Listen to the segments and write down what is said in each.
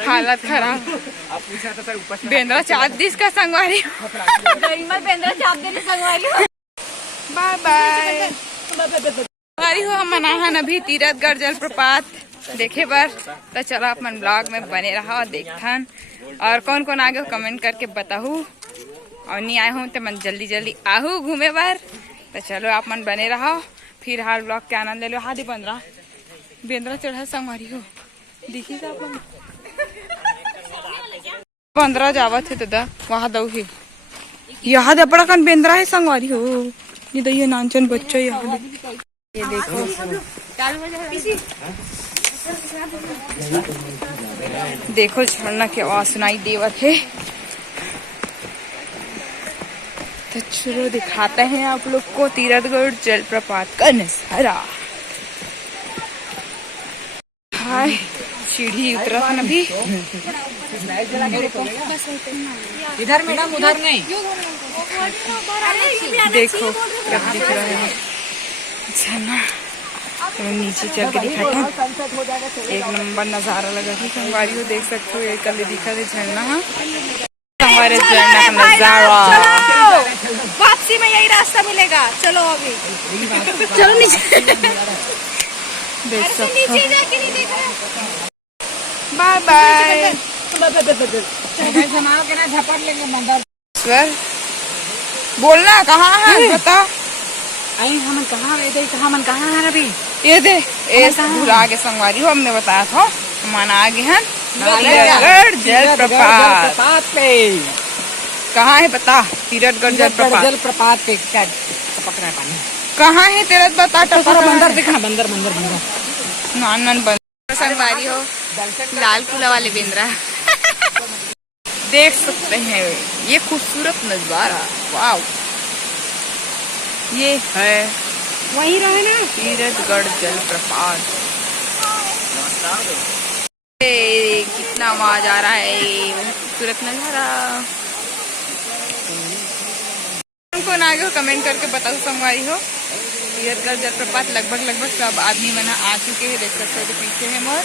हालत खराब। बेंद्रा चाप दिस का संगवारी बेंद्रा चाप देने संगवारी। Bye bye. संगवारी हो हम मनाहन अभी तीरथगढ़ जलप्रपात देखे बर, तो चलो अपन ब्लॉग में बने रहा और देखथन। और कौन कौन आगे हो कमेंट करके बताहू, और नहीं आए हो तो मन जल्दी जल्दी आहू घूमे बर। तो चलो आप मन बने रहो, फिर हाल ब्लॉग के आनंद ले लो। हादी बेंद्रा चढ़ा संगवारी हो दिखी अपन 15 जावत है दादा वहाँ दऊ ही यहाँ दे बड़ा कन बेंद्रा है संगवारी हो। ये दइए नानचन बच्चा यहाँ ये देखो देखो झरना की आवाज सुनाई देवत है। तो चलो दिखाते हैं आप लोग को तीरथगढ़ जलप्रपात का नजारा। हाय सीढ़ी उतरा था अभी। इधर मैडम उधर नहीं। देखो कब दिख रहा है झरना। तो नीचे चल के दिखाता एक नंबर नजारा लगा था संगवारी हो। देख सकते हो ये कल दिखा था झरना। हमारे झरना का नजारा वापसी में यही रास्ता मिलेगा। चलो अभी चलो नीचे। देख सकते हो। Bye bye. जमाओ के ना झपट लेंगे मंदिर। सर बोलना कहाँ है बता। आई हम कहाँ है अभी। ये दे भूल आगे संगवारी हो हमने बताया था मन आगे हैं तीरथगढ़ जलप्रपात पे। कहाँ है बता तीरथगढ़ जलप्रपात पे क्या टपक रहा है पानी। कहाँ है तीरथ बता टपक बंदर दिखना बंदर नान बंदर संगवारी हो। लाल किला वाले बेंद्रा देख सकते हैं ये खूबसूरत नजारा। वाओ ये है वही रहे ना तीरथगढ़ जलप्रपात। कितना आवाज आ रहा है खूबसूरत नजारा। हमको ना आगे हो कमेंट करके बताओ संगवारी हो। तीरथगढ़ जलप्रपात लगभग सब आदमी मना आ चुके हैं। देख सकते हो पीछे है मोर।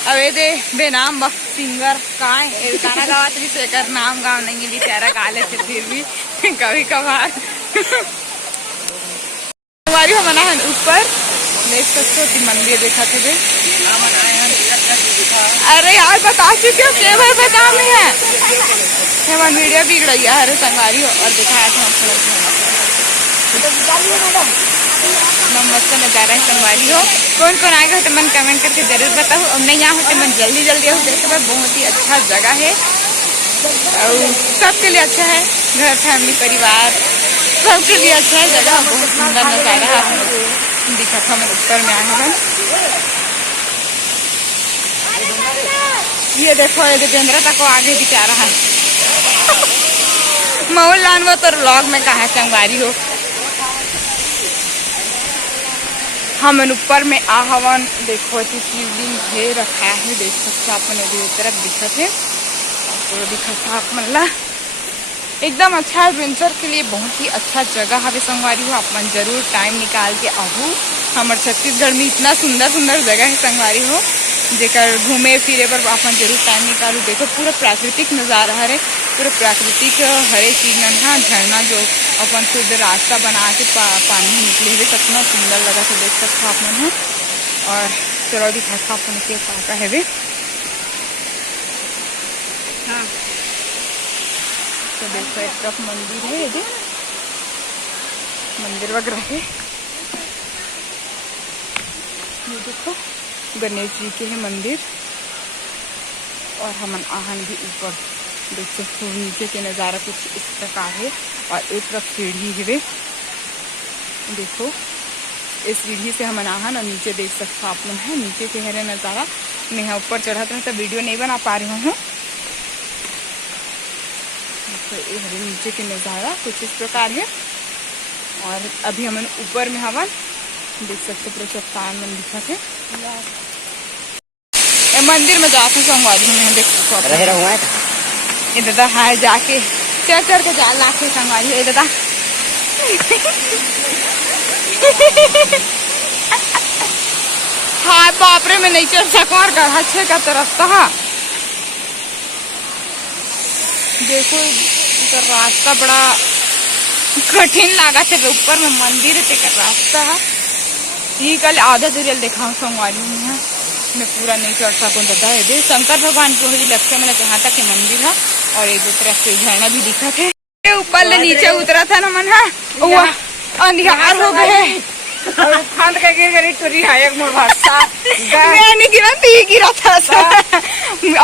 अब ये दे बेनाम सिंगर कहाँ है गाना गावत भी सेकर नाम गाँव नहीं है बेचारा गा लेते फिर भी कभी कभार। संगवारी हो मना ऊपर देख सकते हो मंदिर देखा थे। अरे यार बता चुके हो केवल पे काम ही है हेमन वीडियो बिगड़ गया है संगवारी हो। और दिखाया था मस्त नजारा है संगवारी हो। कौन कौन आगे हो तो मन कमेंट करके जरूर बताओ। और नहीं यहाँ होते मन जल्दी हो देखे बहुत ही अच्छा जगह है और सबके लिए अच्छा है। घर फैमिली परिवार सबके लिए अच्छा है जगह। बहुत सुंदर नजारा दिखा था मैं ऊपर में आया हूँ। ये देखो ये बेंद्रा तक आगे दिखा रहा है मऊल लान वो तो व्लॉग में कहा संगवारी हो। हम ऊपर में आहवन देखो शिवलिंग है रखा है। देख सकते अपने तरफ दिखत है तो दिखत आप मल्ला एकदम अच्छा एडवेंचर के लिए बहुत ही अच्छा जगह है संगवारी हो। अपन जरूर टाइम निकाल के आहू। हमारे छत्तीसगढ़ में इतना सुंदर जगह है संगवारी हो जेकर घूमे फिरे पर अपन जरूर टाइम निकालू। देखो पूरा प्राकृतिक नजारा है पूरा प्राकृतिक हरे चीज हाँ झरना जो अपन खुद रास्ता बना के पानी निकले हुए कितना सुंदर लगा तो देख सकते हो अपन है। और चलो दिखा अपन के पाका है हाँ। तो देखो एक तरफ मंदिर है ये मंदिर वगैरह है। ये देखो गणेश जी के है मंदिर। और हम आहन भी ऊपर देख सकते हो नीचे के नज़ारा कुछ इस प्रकार है। और एक तरफ सीढ़ी है देखो इस सीढ़ी से हम आहन और नीचे देख सकते हो आप लोग है नीचे के हरे नज़ारा। मैं ऊपर चढ़ा तो वीडियो नहीं बना पा रही हूँ। तो ये हरे नीचे के नज़ारा कुछ इस प्रकार है। और अभी हम ऊपर में हवन देख सकते पूरा चट्टान मन दिखा थे। मंदिर में जाके संगवारी में देख सकते ये दादा हाय जाके चढ़ के जा लाखे संगवारी ये दादा हाय बापरे में नहीं चढ़ सको और गढ़ा छे का तो रास्ता देखो इधर रास्ता बड़ा कठिन लगा थे, ऊपर में मंदिर है तेकर रास्ता है। ये कल आधा दूरियल देखा संगवारी में मैं पूरा नहीं चढ़ सकूँ दादा है। शंकर भगवान को ही लक्ष्य में जहाँ तक के मंदिर है और एक दूसरे से झरना भी दिखा थे। ऊपर ले नीचे उतरा था ना मन है अंधियार हो गए और खान का गिर टूरी है एक मोर भाषा मैं नहीं गिरा थी, गिरा था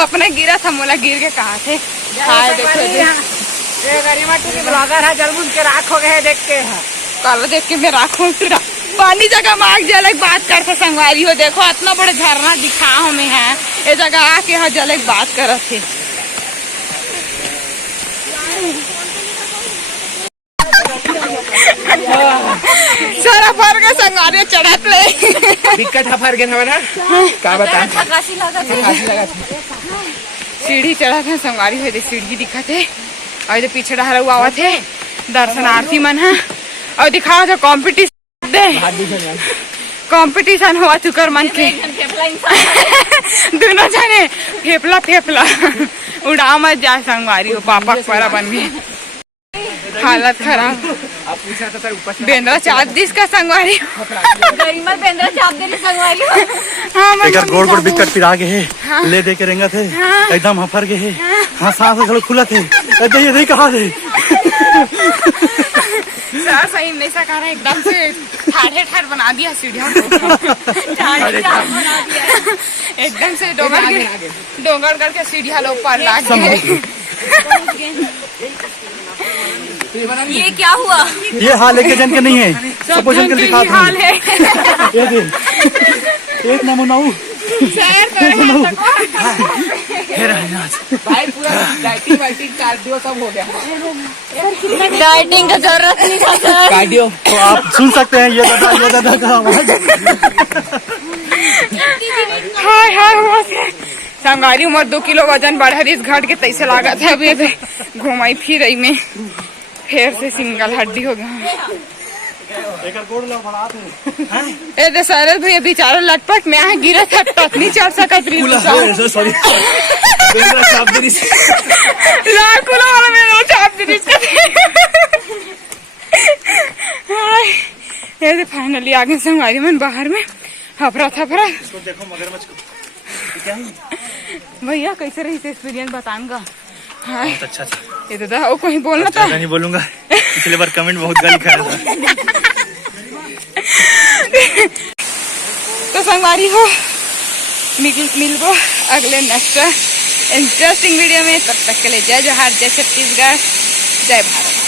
अपने गिरा था, मोला गिर के कहा थे। हाँ देखो ये गरिमा टीवी ब्लॉगर है, जलमुन के राख हो गए देख के कल देख के मैं राखू पानी जगह मांग जल बात करते संगवारी हो। देखो इतना बड़े झरना दिखा हमें है, ये जगह आके यहाँ जल बात करत थे। सारा फर के संगवारी चढ़त ले दिक्कत है फर गए ना का बता सीढ़ी चढ़ा थे संगवारी हो, सीढ़ी दिखा थे और पीछे डहरा हुआ हुआ थे दर्शनार्थी मन है और दिखाओ थे कॉम्पिटिशन कंपटीशन हुआ तुकर मन के दोनों जने फेफला उड़ा मत जा संगवारी हो, पापा पर बन गए हालत खराब। आप पूछा था सर ऊपर बेंद्रा चाप दिस का संगवारी गरिमा बेंद्रा चाप देने संगवारी हाँ एक गोड़ गोड़ बिकट पिरा के है हाँ। ले दे के रेंगा थे हाँ। एकदम हफर के है हाँ सांस थोड़ा खुला थे ये नहीं कहा थे सर सही नहीं सका रहा, एकदम से ठाड़ बना दिया सीढ़ियों को एकदम से डोंगर करके सीढ़िया लोग पर ला गए। ये क्या हुआ? ये हाल एक जन के नहीं है, सब जन के दिखा हाल है। एक नमूना भाई पूरा डाइटिंग कार्डियो सब हो गया। डाइटिंग का जरूरत नहीं था सर। कार्डियो तो आप सुन सकते हैं ये दादा का आवाज। हाय संगारी उम्र 2 किलो वजन बढ़ा रही, इस घाट के तैसे लागत है अभी घुमाई फिर रही में फिर से सिंगल हड्डी हो गया। ए दशरथ भैया बेचारा लटपट में गिरा था, टक नहीं चढ़ सका फाइनली आ गए संगवारी में बाहर में हफरा थफरा। देखो मगरमच्छ भैया कैसे रही से एक्सपीरियंस बताऊंगा। बहुत अच्छा था ये तो था, वो कहीं बोलना था नहीं बोलूंगा, पिछले बार कमेंट बहुत गाली खाया था। तो संगवारी हो मिलबो अगले नेक्स्ट इंटरेस्टिंग वीडियो में, तब तक के लिए जय जोहार, जय छत्तीसगढ़, जय भारत।